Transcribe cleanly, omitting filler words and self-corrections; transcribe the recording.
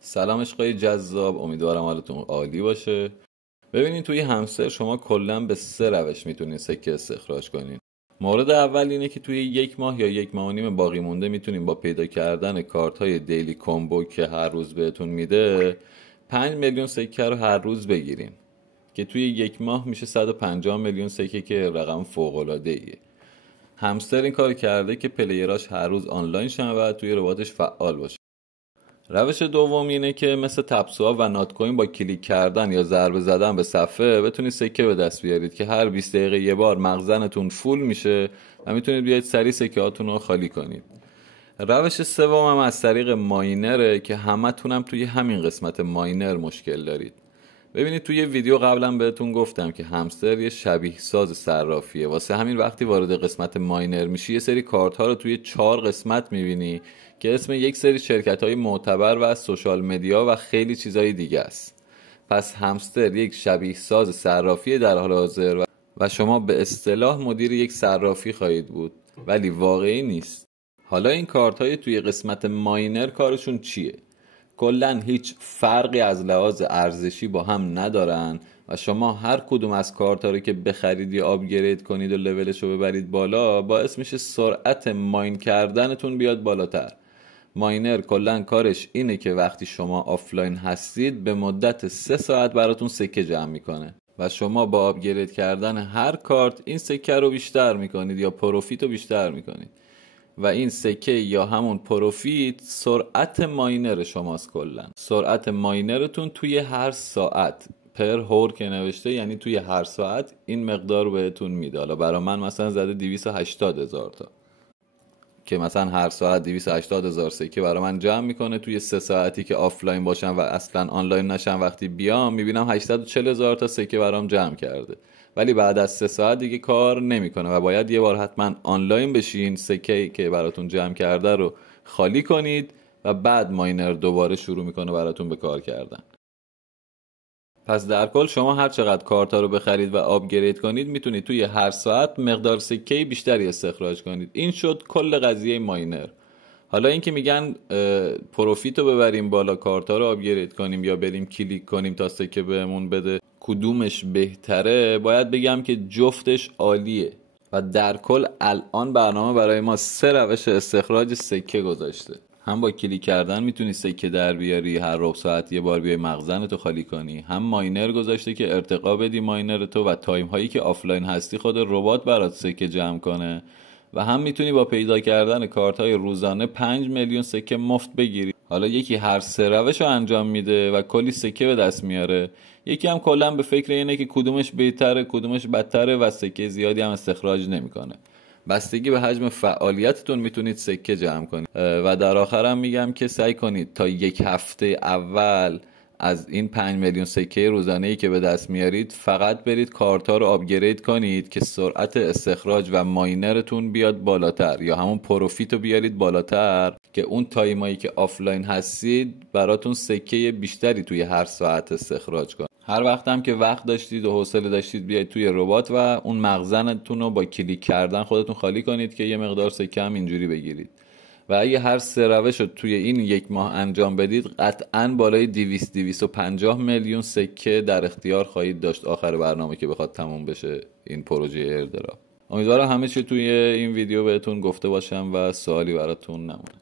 سلام عشقای جذاب، امیدوارم حالتون عالی باشه. ببینید توی همستر شما کلا به 3 روش میتونید سکه استخراج کنین. مورد اول اینه که توی 1 ماه یا 1 ماه و نیم باقی مونده میتونین با پیدا کردن کارت های دیلی کامبو که هر روز بهتون میده 5 میلیون سکه رو هر روز بگیرین که توی 1 ماه میشه 150 میلیون سکه که رقم فوق العاده ایه. همستر این کار کرده که پلیراش هر روز آنلاین شن و توی رباتش فعال باشه. روش دوم اینه که مثل تپسوها و نات کوین با کلیک کردن یا ضربه زدن به صفحه بتونید سکه به دست بیارید که هر 20 دقیقه یه بار مخزنتون فول میشه و میتونید بیاید سریع سکه هاتون رو خالی کنید. روش سوم هم از طریق ماینره که همتونم توی همین قسمت ماینر مشکل دارید. ببینید توی ویدیو قبلا بهتون گفتم که همستر یه شبیه ساز صرافیه، واسه همین وقتی وارد قسمت ماینر میشی یه سری کارت ها رو توی 4 قسمت میبینی که اسم یک سری شرکت های معتبر و از سوشال مدیا و خیلی چیزای دیگه است. پس همستر یک شبیه ساز صرافی در حال حاضر و شما به اصطلاح مدیر یک صرافی خواهید بود، ولی واقعی نیست. حالا این کارت های توی قسمت ماینر کارشون چیه؟ کلن هیچ فرقی از لحاظ ارزشی با هم ندارن و شما هر کدوم از کارتا رو که بخرید یا آپگرید کنید و لولش رو ببرید بالا باعث میشه سرعت ماین کردنتون بیاد بالاتر. ماینر کلن کارش اینه که وقتی شما آفلاین هستید به مدت 3 ساعت براتون سکه جمع میکنه و شما با آپگرید کردن هر کارت این سکه رو بیشتر میکنید یا پروفیت رو بیشتر میکنید و این سکه یا همون پروفیت سرعت ماینر شماست. کلن سرعت ماینرتون توی هر ساعت پر هور که نوشته، یعنی توی هر ساعت این مقدار رو بهتون میده. حالا برای من مثلا زده 280,000 تا که مثلا هر ساعت 280,000 سکه برای من جمع میکنه. توی 3 ساعتی که آفلاین باشم و اصلا آنلاین نشم وقتی بیام میبینم 840,000 تا سکه برام جمع کرده، ولی بعد از 3 ساعت دیگه کار نمیکنه و باید یه بار حتما آنلاین بشین، سکه که براتون جمع کرده رو خالی کنید و بعد ماینر دوباره شروع میکنه براتون به کار کردن. پس در کل شما هر چقدر کارتا رو بخرید و آپگرید کنید میتونید توی هر ساعت مقدار سکه بیشتری استخراج کنید. این شد کل قضیه ماینر. حالا اینکه میگن پروفیت رو ببریم بالا، کارتا رو آپگرید کنیم یا بریم کلیک کنیم تا سکه بهمون بده، کدومش بهتره؟ باید بگم که جفتش عالیه و در کل الان برنامه برای ما 3 روش استخراج سکه گذاشته. هم با کلیک کردن میتونی سکه در بیاری، هر ربع ساعت یه بار بیای مخزنتو خالی کنی. هم ماینر گذاشته که ارتقا بدی ماینر تو و تایم هایی که آفلاین هستی خود ربات برات سکه جمع کنه و هم میتونی با پیدا کردن کارت های روزانه 5 میلیون سکه مفت بگیری. حالا یکی هر 3 روش رو انجام میده و کلی سکه به دست میاره، یکی هم کلا به فکر اینه که کدومش بهتره کدومش بدتره و سکه زیادی هم استخراج نمیکنه. بستگی به حجم فعالیتتون میتونید سکه جمع کنید. و در آخرم میگم که سعی کنید تا 1 هفته اول از این 5 میلیون سکه روزانه‌ای که به دست میارید فقط برید کارتا رو آپگرید کنید که سرعت استخراج و ماینرتون بیاد بالاتر یا همون پروفیت رو بیارید بالاتر که اون تایمایی که آفلاین هستید براتون سکه بیشتری توی هر ساعت استخراج کنید. هر وقت هم که وقت داشتید و حوصله داشتید بیاید توی ربات و اون مخزنتون رو با کلیک کردن خودتون خالی کنید که یه مقدار سکه هم اینجوری بگیرید. و اگه هر 3 روش رو توی این 1 ماه انجام بدید قطعاً بالای 250 میلیون سکه در اختیار خواهید داشت آخر برنامه که بخواد تموم بشه این پروژه ایردراپ. امیدوارم همه چی توی این ویدیو بهتون گفته باشم و سوالی براتون نمونه.